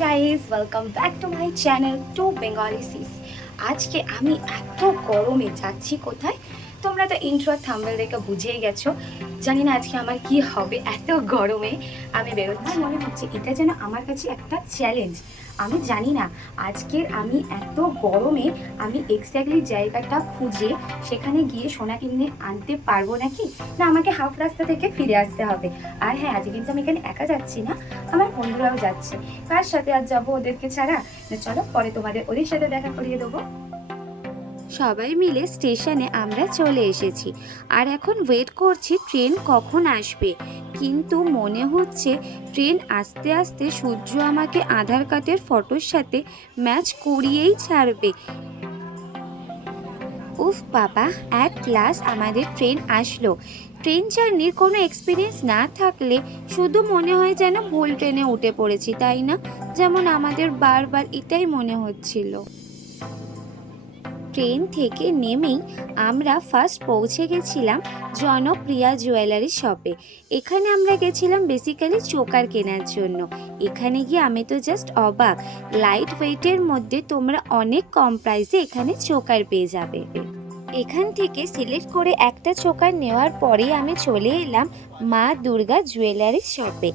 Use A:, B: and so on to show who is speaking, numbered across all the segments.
A: Guys welcome back to my channel to Bengali sis আজকে আমি এত গরমে যাচ্ছি কোথায়? তোমরা তো ইন্ট্রো আর থাম্বেল দেখে বুঝেই গেছো। জানি না আজকে আমার কি হবে, এত গরমে আমি বেরোচ্ছি। মনে হচ্ছে এটা যেন আমার কাছে একটা চ্যালেঞ্জ আমি জানি না, আজকের আমি এত গরমে আমি এক্স্যাক্টলি জায়গাটা খুঁজে সেখানে গিয়ে সোনা কিনে আনতে পারব নাকি? না, আমাকে হাফ রাস্তা থেকে ফিরে আসতে হবে। আর হ্যাঁ আজকে কিন্তু আমি এখানে একা যাচ্ছি না, আমার বন্ধুরাও যাচ্ছে। কার সাথে আজ যাব ওদেরকে ছাড়া? চলো পরে তোমাদের ওদের সাথে দেখা করিয়ে দেবো।
B: সবাই মিলে স্টেশনে আমরা চলে এসেছি। আর এখন ওয়েট করছি ট্রেন কখন আসবে। কিন্তু মনে হচ্ছে ট্রেন আস্তে আস্তে সূর্য আমাকে আধার কার্ডের ফটোর সাথে ম্যাচ করিয়েই ছাড়বে। উফ বাবা অ্যাট লাস্ট আমাদের ট্রেন আসলো। ট্রেন জার্নির কোনো এক্সপিরিয়েন্স না থাকলে শুধু মনে হয় যেন ভুল ট্রেনে উঠে পড়েছি, তাই না? যেমন আমাদের বারবার এটাই মনে হচ্ছিল। ট্রেন থেকে নেমেই আমরা ফার্স্ট পৌঁছে গেছিলাম জনপ্রিয়া জুয়েলারি শপে এখানে আমরা গেছিলাম বেসিক্যালি চোকার কেনার জন্য। এখানে গিয়ে আমি তো জাস্ট অবাক লাইট ওয়েটের মধ্যে তোমরা অনেক কম প্রাইসে এখানে চোকার পেয়ে যাবে। এখান থেকে সিলেক্ট করে একটা চোকার নেওয়ার পরেই আমি চলে এলাম মা দুর্গা জুয়েলারি শপে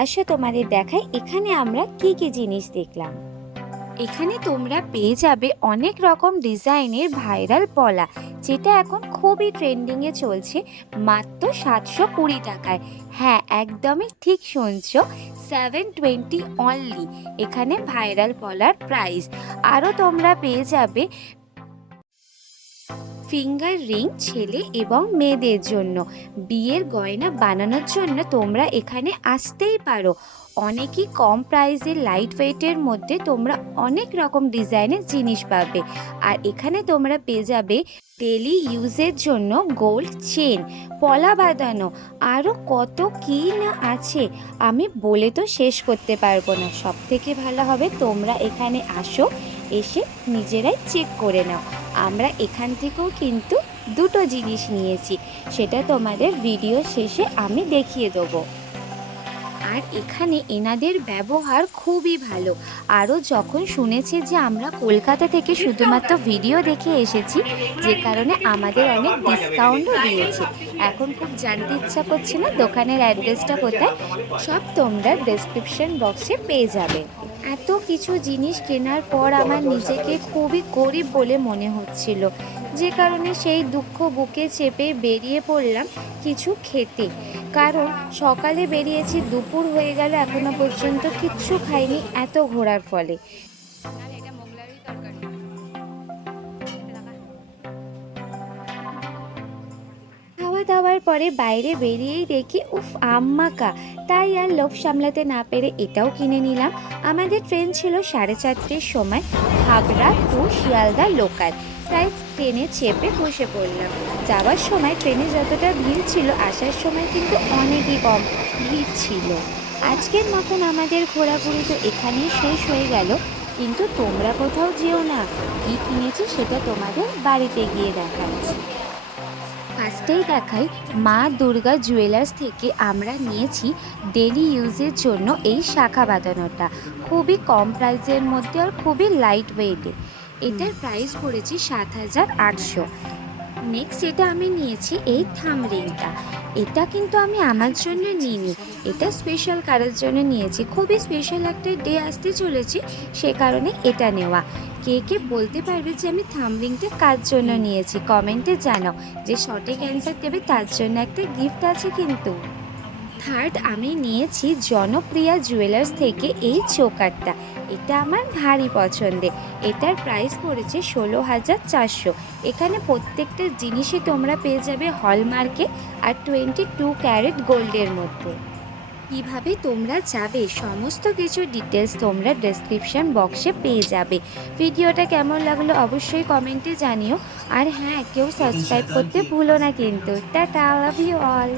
B: আসো তোমাদের দেখাই, এখানে আমরা কি কি জিনিস দেখলাম। এখানে তোমরা পেয়ে যাবে অনেক রকম ডিজাইনের ভাইরাল পলা, যেটা এখন খুবই ট্রেন্ডিংয়ে চলছে মাত্র সাতশো কুড়ি টাকায়। হ্যাঁ একদমই ঠিক শুনছ সেভেন টোয়েন্টি অনলি এখানে ভাইরাল পলার প্রাইস আরও তোমরা পেয়ে যাবে ফিঙ্গার রিং ছেলে এবং মেয়েদের জন্য। বিয়ের গয়না বানানোর জন্য তোমরা এখানে আসতেই পারো। অনেকই কম প্রাইসে লাইট ওয়েটের মধ্যে তোমরা অনেক রকম ডিজাইনের জিনিস পাবে। আর এখানে তোমরা পেয়ে যাবে ডেলি ইউজের জন্য গোল্ড চেন পলা বাঁধানো। আরও কত কী না আছে আমি বলে তো শেষ করতে পারব না। সব থেকে ভালো হবে তোমরা এখানে আসো, এসে নিজেরাই চেক করে নাও। আমরা এখান থেকেও কিন্তু দুটো জিনিস নিয়েছি। সেটা তোমাদের ভিডিও শেষে আমি দেখিয়ে দেবো। আর এখানে এনাদের ব্যবহার খুবই ভালো। আরও যখন শুনেছে যে আমরা কলকাতা থেকে শুধুমাত্র ভিডিও দেখে এসেছি, যে কারণে আমাদের অনেক ডিসকাউন্টও দিয়েছে। এখন খুব জানতে ইচ্ছা করছে না দোকানের অ্যাড্রেসটা কোথায়, সব তোমরা ডেসক্রিপশন বক্সে পেয়ে যাবে। এত কিছু জিনিস কেনার পর আমার নিজেকে খুবই গরিব বলে মনে হচ্ছিল। যে কারণে সেই দুঃখ বুকে চেপে বেরিয়ে পড়লাম কিছু খেতে। কারণ সকালে বেরিয়েছি, দুপুর হয়ে গেল, এখনও পর্যন্ত কিচ্ছু খাইনি, এত ঘোরার ফলে। দাওয়ার পরে বাইরে বেরিয়েই দেখি, উফ, আম্মাকা। তাই আর লোভ সামলাতে না পেরে এটাও কিনে নিলাম। আমাদের ট্রেন ছিল সাড়ে চারটের সময় হাবড়া টু শিয়ালদা লোকাল। তাই ট্রেনে চেপে বসে পড়লাম। যাওয়ার সময় ট্রেনে যতটা ভিড় ছিল, আসার সময় কিন্তু অনেকই কম ভিড় ছিল। আজকের মতন আমাদের ঘোরাঘুরি তো এখানেই শেষ হয়ে গেল। কিন্তু তোমরা কোথাও যেও না। কী কিনেছি সেটা তোমাদের বাড়িতে গিয়ে দেখাচ্ছি। ফার্স্টেই দেখাই মা দুর্গা জুয়েলার্স থেকে আমরা নিয়েছি ডেলি ইউজের জন্য এই শাখা বাঁধানোটা। খুবই কম প্রাইসের মধ্যে আর খুবই লাইট ওয়েটে এটার প্রাইস পড়েছি সাত হাজার আটশো। নেক্সট এটা আমি নিয়েছি এই থাম রিংটা এটা কিন্তু আমি আমার জন্য নিইনি। এটা স্পেশাল কারোর জন্য নিয়েছি। খুবই স্পেশাল একটা ডে আসতে চলেছে, সে কারণে এটা নেওয়া। কে কে বলতে পারবে যে আমি থাম রিংটা কার জন্য নিয়েছি? কমেন্টে জানাও। যে সঠিক অ্যান্সার দেবে তার জন্য একটা গিফট আছে কিন্তু। থার্ড আমি নিয়েছি জনপ্রিয়া জুয়েলার্স থেকে এই চোকারটা এটা আমার ভারী পছন্দের। এটার প্রাইস পড়েছে ষোলো হাজার চারশো। এখানে প্রত্যেকটা জিনিসই তোমরা পেয়ে যাবে হলমার্কে আর টোয়েন্টি টু ক্যারেট গোল্ডের মধ্যে। কীভাবে তোমরা যাবে, সমস্ত কিছু ডিটেলস তোমরা ডেসক্রিপশন বক্সে পেয়ে যাবে। ভিডিওটা কেমন লাগল অবশ্যই কমেন্টে জানিও। আর হ্যাঁ কেউ সাবস্ক্রাইব করতে ভুলো না কিন্তু। Tata love you all